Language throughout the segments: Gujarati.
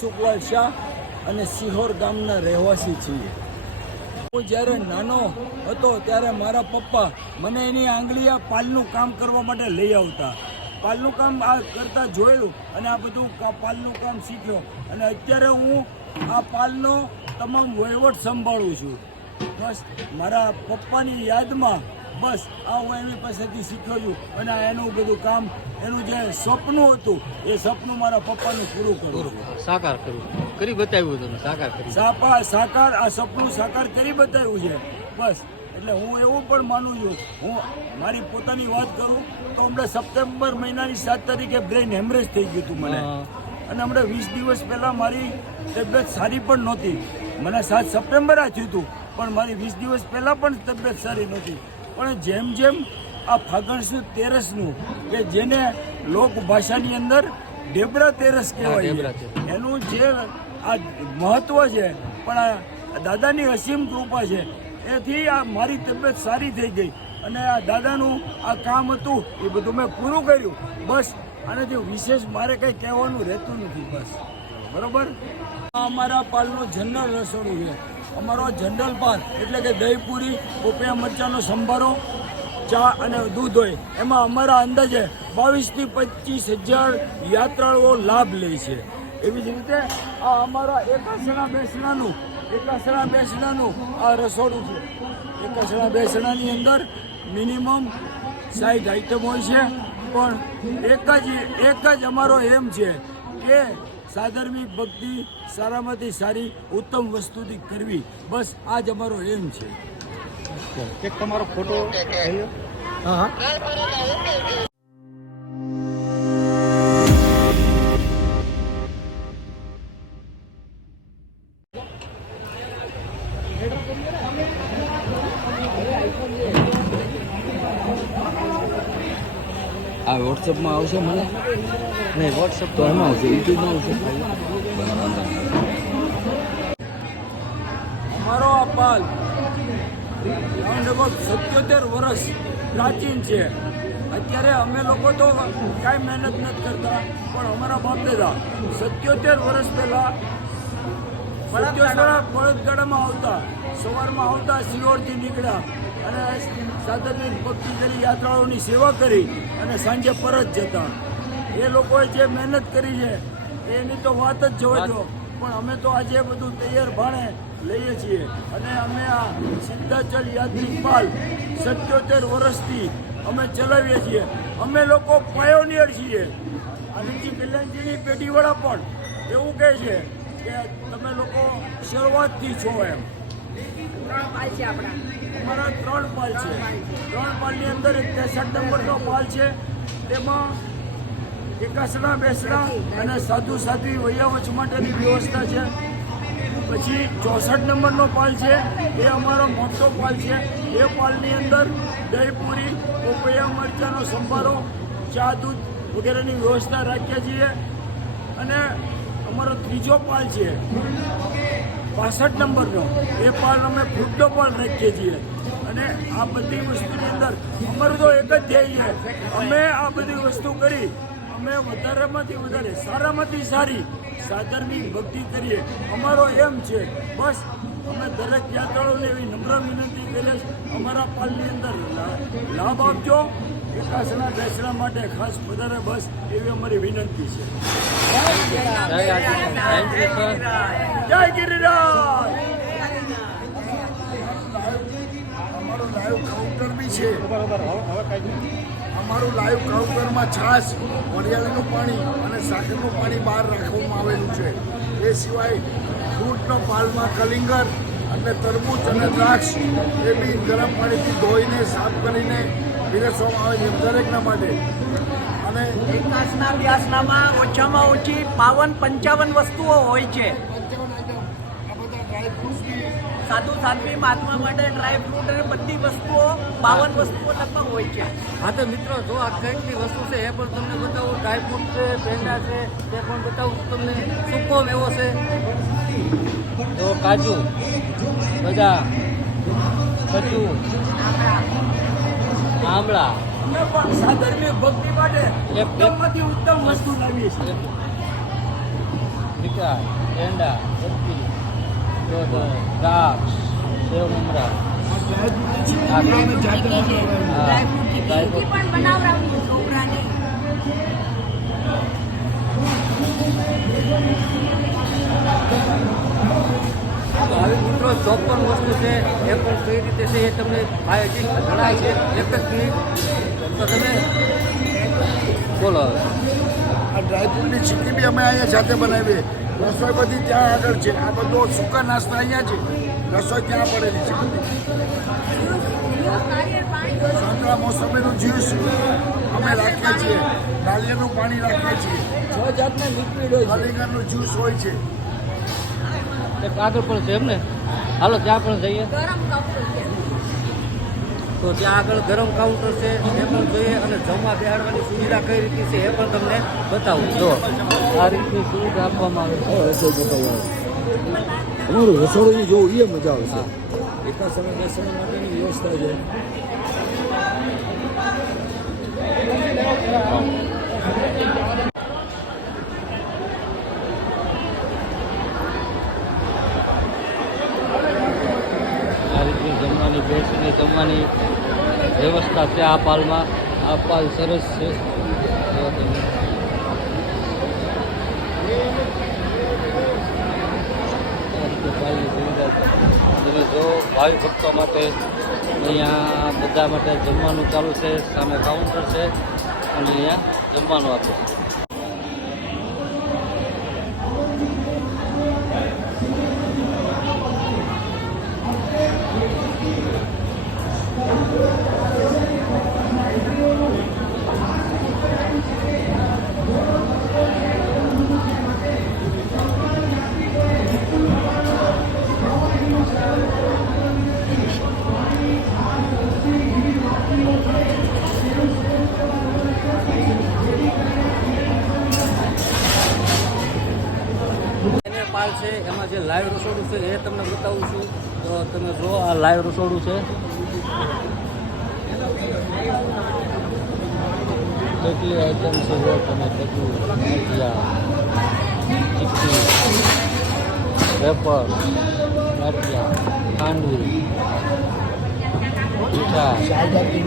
સુખલાલ શાહ અને સિહોર ગામના રહેવાસી છીએ. હું જ્યારે નાનો હતો ત્યારે મારા પપ્પા મને એની આંગળીયા પાલનું કામ કરવા માટે લઈ આવતા. પાલનું કામ આ કરતા જોયું અને આ બધું પાલનું કામ શીખ્યો અને અત્યારે હું આ પાલનો તમામ વહીવટ સંભાળું છું. બસ મારા પપ્પાની યાદમાં બસ આ હું એની પાસેથી શીખ્યો છું અને એનું બધું કામ એનું જે સપનું હતું એ સપનું મારા પપ્પાનું પૂરું કરું સાકાર કર્યું કરી બતાવ્યું તમે સાકાર કરી સાકાર આ સપનું સાકાર કરી બતાવ્યું છે. બસ એટલે હું એવું પણ માનું છું, હું મારી પોતાની વાત કરું તો હમણાં સપ્ટેમ્બર મહિનાની 7 તારીખે બ્રેઇન હેમરેજ થઈ ગયું હતું મને અને હમણાં 20 દિવસ પહેલાં મારી તબિયત સારી પણ નહોતી. મને 7 સપ્ટેમ્બર આ થયું હતું પણ મારી 20 દિવસ પહેલાં પણ તબિયત સારી નહોતી. પણ જેમ જેમ આ ફાગણ સુદ તેરસનું કે જેને લોક ભાષાની અંદર ઢેબરા તેરસ કહેવાય એનું જે આ મહત્વ છે પણ આ દાદાની અસીમ કૃપા છે એથી આ મારી તબિયત સારી થઈ ગઈ અને આ દાદાનું આ કામ હતું એ બધું મેં પૂરું કર્યું. બસ અને જે વિશેષ મારે કંઈ કહેવાનું રહેતું નથી. બસ બરાબર. અમારા પાલનું જનરલ રસોડું છે. અમારો જનરલ પાલ એટલે કે દહીં પૂરી, પોપિયા મરચાંનો સંભારો, ચા અને દૂધ હોય. એમાં અમારા અંદાજે 22 થી 25,000 યાત્રાળુઓ લાભ લે છે. એવી જ રીતે આ અમારા એકાસણા બેસણાનું આ રસોડું છે. એકાસણા બેસણાની અંદર મિનિમમ 60 આઈટમ હોય છે પણ એક જ અમારો એમ છે કે સાધર્મિક ભક્તિ સારામાંથી સારી ઉત્તમ વસ્તુથી કરવી. બસ આ જ અમારો એમ છે. એક તમારો ફોટો હા આ વોટ્સઅપમાં આવશે મને નહીં વોટ્સઅપ તો એમાં આવશે, યુટ્યુબમાં આવશે. અમારો આ પાલ 77 વર્ષ પ્રાચીન છે. અત્યારે અમે લોકો તો કાંઈ મહેનત નથી કરતા પણ અમારા બાપ દાદા 77 વર્ષ પહેલાં બળદગાડામાં આવતા, સવારમાં આવતા, સિહોરથી નીકળ્યા અને સાધનની ભક્તિ કરી, યાત્રાળુઓની સેવા કરી અને સાંજે પરત જતા. એ લોકોએ જે મહેનત કરી છે એની તો વાત જ જવા દો. પણ અમે તો આજે બધું તૈયાર ભાણે લઈએ છીએ અને અમે આ સિદ્ધાચલ યાત્રિક પાલ 77 વર્ષથી અમે ચલાવીએ છીએ. અમે લોકો પાયોનિયર છીએ. આનંદજી કલ્યાણજીની પેઢીવાળા પણ એવું કહે છે કે તમે લોકો શરૂઆતથી છો એમ. અમારા 3 પાલ છે. 3 પાલની અંદર એક 63 નંબરનો પાલ છે. તેમાં એકાસણા બેસણા અને સાધુ સાધ્વી વૈયાવચ માટેની વ્યવસ્થા છે. પછી 64 નંબરનો પાલ છે, એ અમારો મોટો પાલ છે. એ પાલની અંદર દહીં પૂરી, પોપૈયા મરચાંનો સંભારો, ચા દૂધ વગેરેની વ્યવસ્થા રાખીએ છીએ. અને અમારો 3જો પાલ છે 65 નંબરનો, એ પાલ અમે ફ્રૂટનો પાલ રાખીએ છીએ. અને આ બધી વસ્તુની અંદર અમારું તો એક જ ધ્યેય છે, અમે આ બધી વસ્તુ કરી અમે વધારેમાંથી વધારે સારામાંથી સારી સાધર્મિક ભક્તિ કરીએ. અમારો એમ છે. બસ અમે દરેક યાત્રાળુઓને એવી નમ્ર વિનંતી કરીએ અમારા પાલની અંદર લાભ આપજો. એકાસણા બેસણા માટે ખાસ વધારે બસ એવી અમારી વિનંતી છે. જય ગિરિરાજ. અમારું લાઈવ કાઉન્ટર બી છે. અમારું લાઈવ કાઉન્ટરમાં છાશ, વરિયાળીનું પાણી અને સાકરનું પાણી બહાર રાખવામાં આવેલું છે. એ સિવાય ફ્રૂટનો પાલમાં કલિંગર અને તરબૂચ અને દ્રાક્ષ એ બી ગરમ પાણીથી ધોઈને સાફ કરીને પીરસવામાં આવે છે દરેકના માટે. અને એકાસના વ્યાસનામાં ઓછામાં ઓછી 55 વસ્તુઓ હોય છે. સાધુ સાધ્વી મહાત્મા માટે ડ્રાય ફ્રૂટ અને બધી વસ્તુઓ 52 વસ્તુઓ લગભગ હોય છે. હા તો મિત્રો જો આ કેટલી વસ્તુ છે એ પણ તમને બતાવું. ડ્રાય ફ્રૂટ છે, પેંડા છે, તે પણ બતાવું તમને. સૂકો મેવો છે, તો કાજુ, બદામ, ખજૂર, આમળા. અમે પણ સાધર્મિક ભક્તિ માટે ઉત્તમમાંથી ઉત્તમ વસ્તુ લાવીએ છીએ. મીઠાઈ પેંડા બરફી દ્રાક્ષ સેવ મમરા આવી મિત્રો 54 વસ્તુ છે એ પણ કઈ રીતે છે એ તમને જણાય છે એક જ મિનિટ તો તમે બોલો હવે. આ ડ્રાયફ્રૂટની ચીક્કી બી અમે અહીંયા જાતે બનાવીએ. રસોઈ બધી ત્યાં આગળ છે. આ બધો સૂકા નાસ્તા અહીંયા છે. રસોઈ ત્યાં પડેલી છે. સંતરા મોસંબીનું જ્યુસ અમે રાખીએ છીએ. નાળિયેરનું પાણી રાખીએ છીએ. 6 જાતના લિક્વિડ હોય છે. કલિંગરનું જ્યુસ હોય છે. એક આગળ પણ છે એમ ને? હાલો ત્યાં પણ જઈએ. તો ત્યાં આગળ ગરમ કાઉન્ટર છે એ પણ જોઈએ અને જમવા બેહાડવાની સુવિધા કઈ રીતની છે એ પણ તમને બતાવું. જો આ રીતની સુવિધા આપવામાં આવે છે. અમારું રસોડું જોવું એ મજા આવશે. એકા સમય બેસવા માટેની વ્યવસ્થા છે. આ રીતની જમવાની બેસીને જમવાની વ્યવસ્થા છે આ પાલમાં. આ પાલ સરસ છે. જો તમે પાલની સુવિધા તમે જો ભાવિ ભક્તો માટે અહીંયા બધા માટે જમવાનું ચાલુ છે. સામે કાઉન્ટર છે અને અહીંયા જમવાનું આપે છે. પાલ છે એમાં જે લાઈવ રસોડું છે એ તમને બતાવું છું. તો તમે જો આ લાઈવ રસોડું છે. કેટલી આઈટમ છે જો તમે કેટલું ભજીયા ચીક્કી વેફર ગાંઠિયા ખાંડવી મીઠા શાકભાજી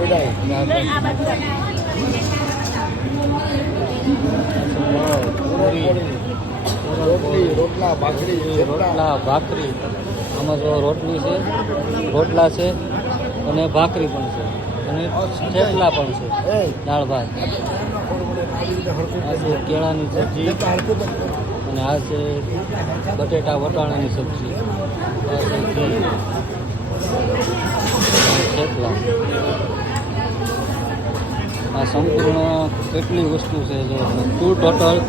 પૂરી રોટલા ભાખરી રોટલા ભાખરી. આમાં જો રોટલી છે રોટલા છે અને ભાખરી પણ છે અને થેપલા પણ છે. દાળ ભાત આ છે કેળાની સબ્જી અને આ છે બટેટા વટાણાની સબ્જી. આ છે ઘી, થેપલા. આ સંપૂર્ણ કેટલી વસ્તુ છે જો કુલ ટોટલ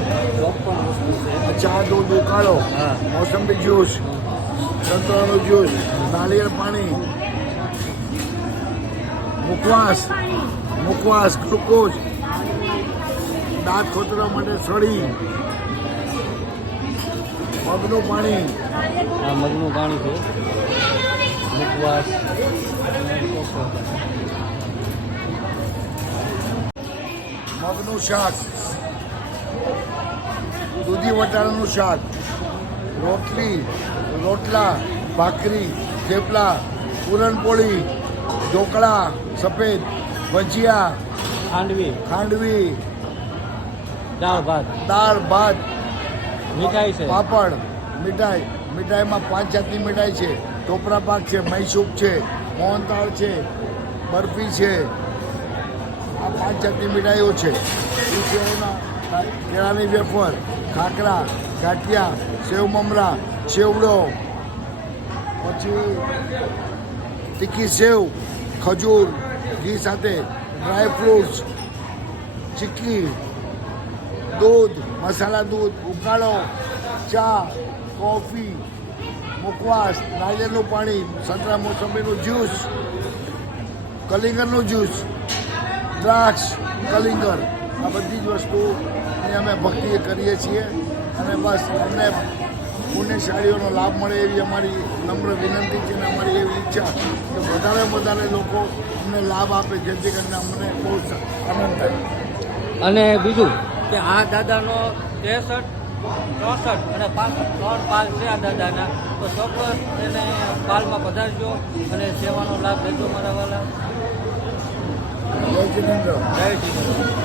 54 વસ્તુ છે. ચા દૂધ ઉકાળો હા મોસંબી જ્યુસ સંતરાનું જ્યુસ નાળિયેર પાણી મુખવાસ ગ્લુકોઝ દાંત ખોતરવા માટે સળી મગનું પાણી. આ મગનું પાણી છે. મુખવાસ મગનું શાક દૂધી વટાણાનું શાક રોટલા ભાખરી થેપલા પૂરણપોળી ઢોકળા સફેદ ભજીયા ખાંડવી દાળ ભાત મીઠાઈ છે પાપડ મીઠાઈમાં 5 જાતની મીઠાઈ છે. ટોપરા પાક છે, મૈસૂર છે, મોહનથાળ છે, બરફી છે. આ 5 જાતની મીઠાઈઓ છે. કેળાની વેફર ખાખરા ગાંઠિયા સેવ મમરા સેવડો પછી તીખી સેવ ખજૂર ઘી સાથે ડ્રાય ફ્રૂટ્સ ચીક્કી દૂધ મસાલા દૂધ ઉકાળો ચા કોફી મુખવાસ નાળિયેરનું પાણી સંતરા મોસંબીનું જ્યુસ કલિંગરનું જ્યુસ દ્રાક્ષ કલિંગર આ બધી જ વસ્તુ અમે ભક્તિ કરીએ છીએ અને બસ અમને પુણ્યશાળીઓનો લાભ મળે એવી અમારી નમ્ર વિનંતી છે અને અમારી એવી ઈચ્છા કે વધારે લોકો અમને લાભ આપે જેથી કરીને અમને બહુ આનંદ થાય. અને બીજું કે આ દાદાનો 63 64 અને 3 પાલ છે આ દાદાના. તો ચોક્કસ એને પાલમાં પધારજો અને સેવાનો લાભ લેજો મારા વાલા. જય જિનેન્દ્ર. જય શ્રી કૃષ્ણ.